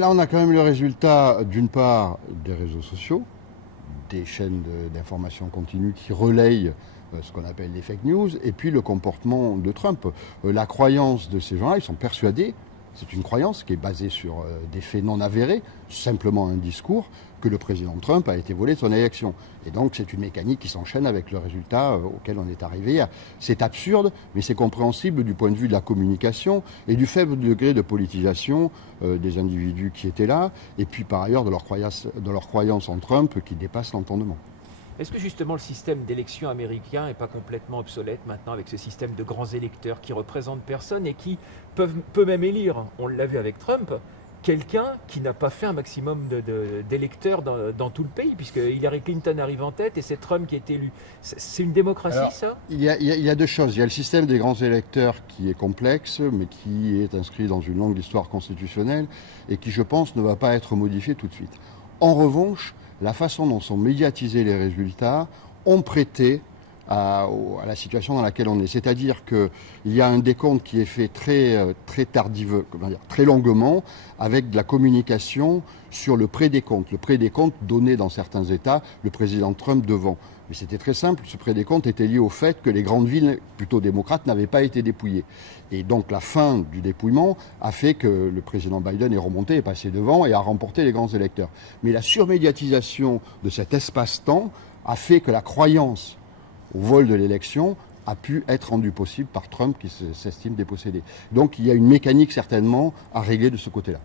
Là, on a quand même le résultat, d'une part, des réseaux sociaux, des chaînes d'information continue qui relayent ce qu'on appelle les fake news, et puis le comportement de Trump. La croyance de ces gens-là, ils sont persuadés, c'est une croyance qui est basée sur des faits non avérés, simplement un discours, que le président Trump a été volé de son élection. Et donc c'est une mécanique qui s'enchaîne avec le résultat auquel on est arrivé. C'est absurde, mais c'est compréhensible du point de vue de la communication et du faible degré de politisation des individus qui étaient là, et puis par ailleurs de leur croyance en Trump qui dépasse l'entendement. Est-ce que justement le système d'élection américain n'est pas complètement obsolète maintenant avec ce système de grands électeurs qui représentent personne et qui peut même élire, on l'a vu avec Trump, quelqu'un qui n'a pas fait un maximum d'électeurs dans tout le pays, puisque Hillary Clinton arrive en tête et c'est Trump qui est élu. C'est une démocratie, alors, ça? Il y a deux choses. Il y a le système des grands électeurs qui est complexe, mais qui est inscrit dans une longue histoire constitutionnelle et qui, je pense, ne va pas être modifié tout de suite. En revanche, la façon dont sont médiatisés les résultats ont prêté à la situation dans laquelle on est. C'est-à-dire qu'il y a un décompte qui est fait très tardivement, très longuement, avec de la communication sur le prédécompte. Le prédécompte donné dans certains États, le président Trump devant. Mais c'était très simple, ce prédécompte était lié au fait que les grandes villes, plutôt démocrates, n'avaient pas été dépouillées. Et donc la fin du dépouillement a fait que le président Biden est remonté, est passé devant et a remporté les grands électeurs. Mais la surmédiatisation de cet espace-temps a fait que la croyance au vol de l'élection a pu être rendue possible par Trump qui s'estime dépossédé. Donc il y a une mécanique certainement à régler de ce côté-là.